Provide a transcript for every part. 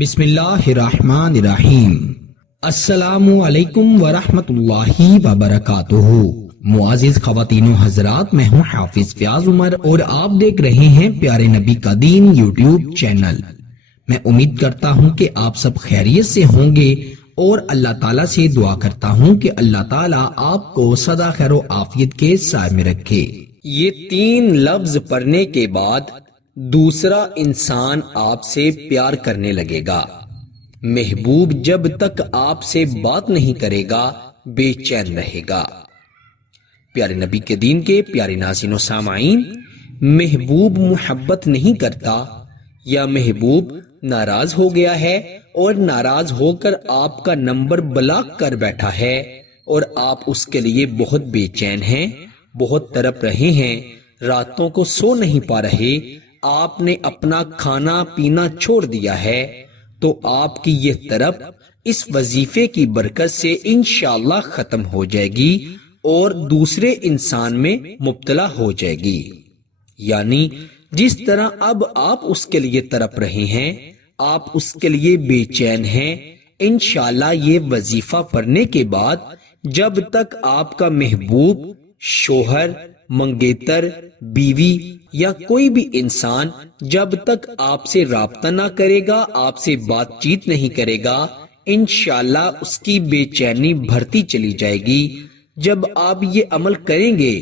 بسم اللہ الرحمن الرحیم۔ السلام علیکم ورحمۃ اللہ وبرکاتہ۔ معزز خواتین و حضرات، میں ہوں حافظ فیاض عمر اور آپ دیکھ رہے ہیں پیارے نبی کا دین یوٹیوب چینل۔ میں امید کرتا ہوں کہ آپ سب خیریت سے ہوں گے اور اللہ تعالیٰ سے دعا کرتا ہوں کہ اللہ تعالیٰ آپ کو سدا خیر و عافیت کے سائے میں رکھے۔ یہ 3 لفظ پڑھنے کے بعد دوسرا انسان آپ سے پیار کرنے لگے گا۔ محبوب جب تک آپ سے بات نہیں کرے گا بے چین رہے گا۔ پیارے نبی کے دین کے پیارے ناظرین و سامعین، محبوب محبت نہیں کرتا یا محبوب ناراض ہو گیا ہے اور ناراض ہو کر آپ کا نمبر بلاک کر بیٹھا ہے اور آپ اس کے لیے بہت بے چین ہیں، بہت تڑپ رہے ہیں، راتوں کو سو نہیں پا رہے، آپ نے اپنا کھانا پینا چھوڑ دیا ہے، تو آپ کی یہ طرف اس وظیفے کی برکت سے انشاءاللہ ختم ہو جائے گی اور دوسرے انسان میں مبتلا ہو جائے گی۔ یعنی جس طرح اب آپ اس کے لیے تڑپ رہے ہیں، آپ اس کے لیے بے چین ہیں، انشاءاللہ یہ وظیفہ پڑھنے کے بعد جب تک آپ کا محبوب، شوہر، منگیتر، بیوی یا کوئی بھی انسان جب تک آپ سے رابطہ نہ کرے گا، آپ سے بات چیت نہیں کرے گا، انشاءاللہ اس کی بے چینی بڑھتی چلی جائے گی۔ جب آپ یہ عمل کریں گے،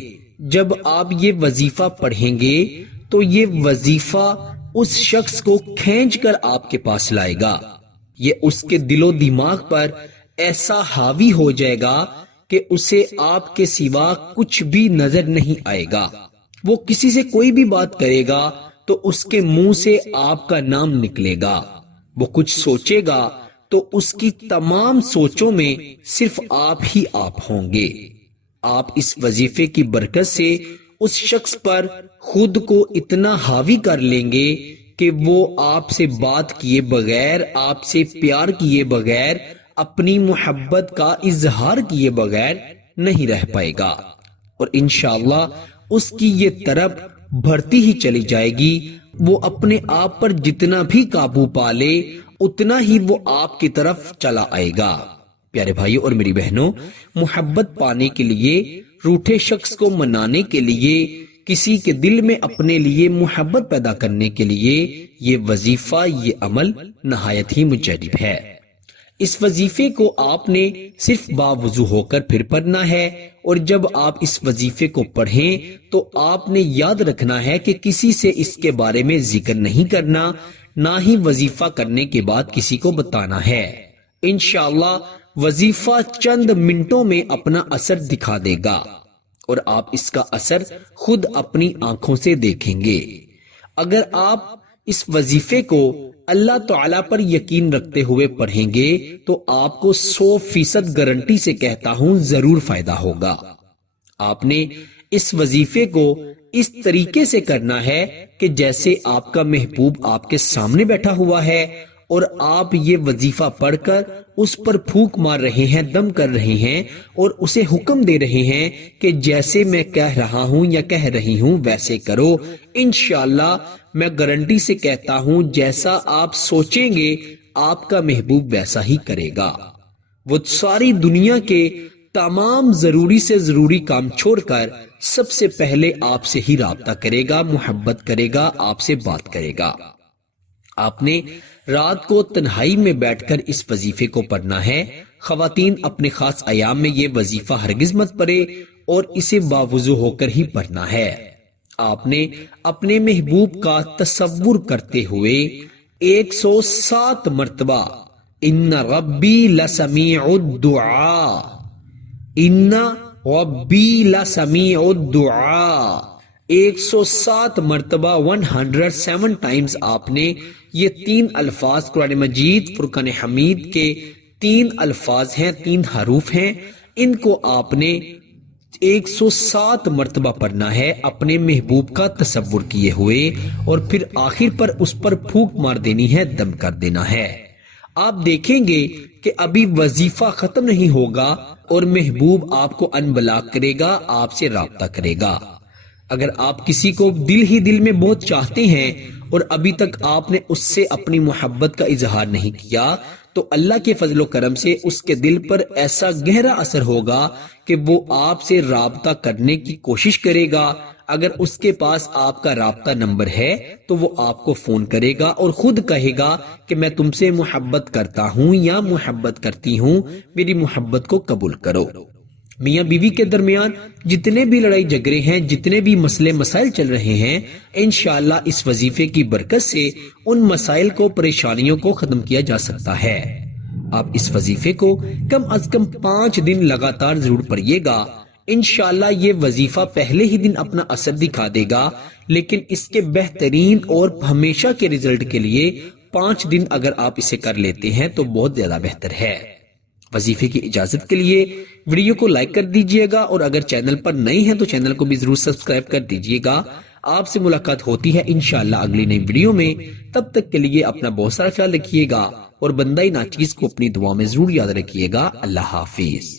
جب آپ یہ وظیفہ پڑھیں گے تو یہ وظیفہ اس شخص کو کھینچ کر آپ کے پاس لائے گا، یہ اس کے دل و دماغ پر ایسا حاوی ہو جائے گا کہ اسے آپ کے سوا کچھ بھی نظر نہیں آئے گا۔ وہ کسی سے کوئی بھی بات کرے گا تو اس کے منہ سے آپ کا نام نکلے گا، وہ کچھ سوچے گا تو اس کی تمام سوچوں میں صرف آپ ہی آپ ہوں گے۔ آپ اس وظیفے کی برکت سے اس شخص پر خود کو اتنا حاوی کر لیں گے کہ وہ آپ سے بات کیے بغیر، آپ سے پیار کیے بغیر، اپنی محبت کا اظہار کیے بغیر نہیں رہ پائے گا، اور انشاءاللہ اس کی یہ طرف بڑھتی ہی چلی جائے گی۔ وہ اپنے آپ پر جتنا بھی قابو پا لے اتنا ہی وہ آپ کی طرف چلا آئے گا۔ پیارے بھائیوں اور میری بہنوں، محبت پانے کے لیے، روٹھے شخص کو منانے کے لیے، کسی کے دل میں اپنے لیے محبت پیدا کرنے کے لیے یہ وظیفہ، یہ عمل نہایت ہی مجرب ہے۔ اس وظیفے کو آپ نے صرف باوضو ہو کر پھر پڑھنا ہے، اور جب آپ اس وظیفے کو پڑھیں تو آپ نے یاد رکھنا ہے کہ کسی سے اس کے بارے میں ذکر نہیں کرنا، نہ ہی وظیفہ کرنے کے بعد کسی کو بتانا ہے۔ انشاءاللہ وظیفہ چند منٹوں میں اپنا اثر دکھا دے گا اور آپ اس کا اثر خود اپنی آنکھوں سے دیکھیں گے۔ اگر آپ اس وظیفے کو اللہ تعالیٰ پر یقین رکھتے ہوئے پڑھیں گے تو آپ کو 100% گارنٹی سے کہتا ہوں ضرور فائدہ ہوگا۔ آپ نے اس وظیفے کو اس طریقے سے کرنا ہے کہ جیسے آپ کا محبوب آپ کے سامنے بیٹھا ہوا ہے اور آپ یہ وظیفہ پڑھ کر اس پر پھونک مار رہے ہیں، دم کر رہے ہیں اور اسے حکم دے رہے ہیں کہ جیسے میں کہہ رہا ہوں یا کہہ رہی ہوں ویسے کرو۔ انشاءاللہ میں گارنٹی سے کہتا ہوں جیسا آپ سوچیں گے آپ کا محبوب ویسا ہی کرے گا۔ وہ ساری دنیا کے تمام ضروری سے ضروری کام چھوڑ کر سب سے پہلے آپ سے ہی رابطہ کرے گا، محبت کرے گا، آپ سے بات کرے گا۔ آپ نے رات کو تنہائی میں بیٹھ کر اس وظیفے کو پڑھنا ہے۔ خواتین اپنے خاص ایام میں یہ وظیفہ ہرگز مت پڑھے اور اسے باوضو ہو کر ہی پڑھنا ہے۔ آپ نے اپنے محبوب کا تصور کرتے ہوئے 107 مرتبہ ان ربی لسمیع الدعاء، ان ربی لسمیع الدعاء 107 مرتبہ 107 ٹائمز آپ نے یہ 3 الفاظ، قرآن مجید فرقان حمید کے 3 الفاظ ہیں، 3 حروف ہیں، ان کو آپ نے 107 مرتبہ پڑھنا ہے اپنے محبوب کا تصور کیے ہوئے، اور پھر آخر پر اس پر پھونک مار دینی ہے، دم کر دینا ہے۔ آپ دیکھیں گے کہ ابھی وظیفہ ختم نہیں ہوگا اور محبوب آپ کو ان بلاک کرے گا، آپ سے رابطہ کرے گا۔ اگر آپ کسی کو دل ہی دل میں بہت چاہتے ہیں اور ابھی تک آپ نے اس سے اپنی محبت کا اظہار نہیں کیا تو اللہ کے فضل و کرم سے اس کے دل پر ایسا گہرا اثر ہوگا کہ وہ آپ سے رابطہ کرنے کی کوشش کرے گا۔ اگر اس کے پاس آپ کا رابطہ نمبر ہے تو وہ آپ کو فون کرے گا اور خود کہے گا کہ میں تم سے محبت کرتا ہوں یا محبت کرتی ہوں، میری محبت کو قبول کرو۔ میاں بیوی کے درمیان جتنے بھی لڑائی جھگڑے ہیں، جتنے بھی مسئلے مسائل چل رہے ہیں، انشاءاللہ اس وظیفے کی برکت سے ان مسائل کو، پریشانیوں کو ختم کیا جا سکتا ہے۔ آپ اس وظیفے کو کم از کم 5 دن لگاتار ضرور پڑھیے گا۔ انشاءاللہ یہ وظیفہ پہلے ہی دن اپنا اثر دکھا دے گا، لیکن اس کے بہترین اور ہمیشہ کے رزلٹ کے لیے 5 دن اگر آپ اسے کر لیتے ہیں تو بہت زیادہ بہتر ہے۔ وظیفے کی اجازت کے لیے ویڈیو کو لائک کر دیجئے گا، اور اگر چینل پر نئے ہیں تو چینل کو بھی ضرور سبسکرائب کر دیجئے گا۔ آپ سے ملاقات ہوتی ہے انشاءاللہ اگلی نئی ویڈیو میں۔ تب تک کے لیے اپنا بہت سارا خیال رکھیے گا اور بندہ ناچیز کو اپنی دعا میں ضرور یاد رکھیے گا۔ اللہ حافظ۔